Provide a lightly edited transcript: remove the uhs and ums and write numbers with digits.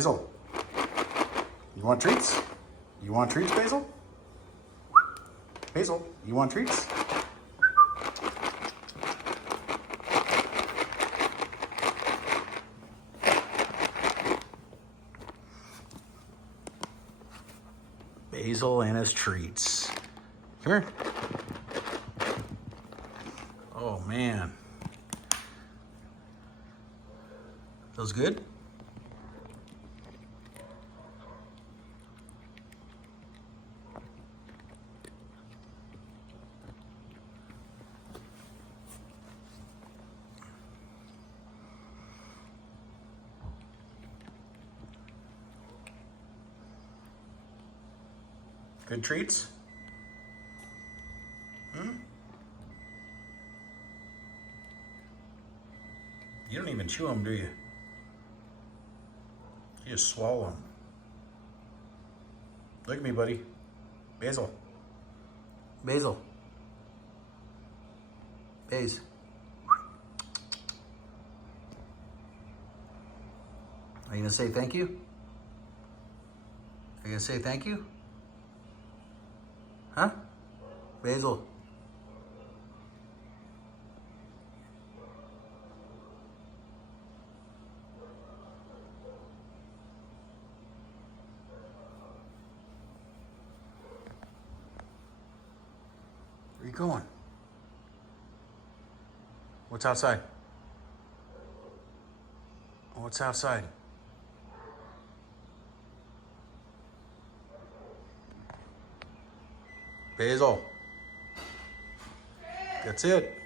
Basil, you want treats? You want treats, Basil? Basil, you want treats? Basil and his treats. Come here. Oh man. Feels good? Good treats? You don't even chew them, do you? You just swallow them. Look at me, buddy. Basil. Basil. Basil. Are you gonna say thank you? Are you gonna say thank you? Huh? Basil. Where are you going? What's outside? What's outside? Basil. That's it.